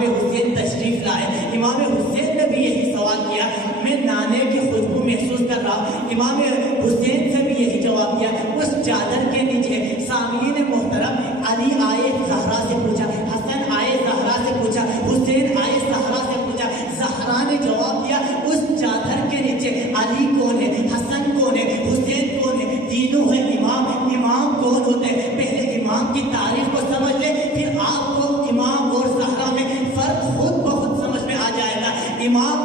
امام حسین تشریف لائے. امام حسین نے بھی یہی سوال کیا. میں نانے کی خوشبو محسوس کر رہا ہوں. امام حسین سے بھی یہی جواب دیا. اس چادر کے نیچے سامعین محترم علی آئے زہرا سے پوچھا, حسن آئے زہرا سے پوچھا, حسین آئے زہرا سے پوچھا. زہرا نے جواب دیا اس چادر کے نیچے علی کون ہے, حسن کون ہے, حسین کون ہے, تینوں ہے امام. امام کون ہوتے ہیں؟ پہلے امام کی تعریف کو سمجھ لیں, پھر آپ کو امام اور زہرا میں فرق خود بخود سمجھ میں آ جائے گا. امام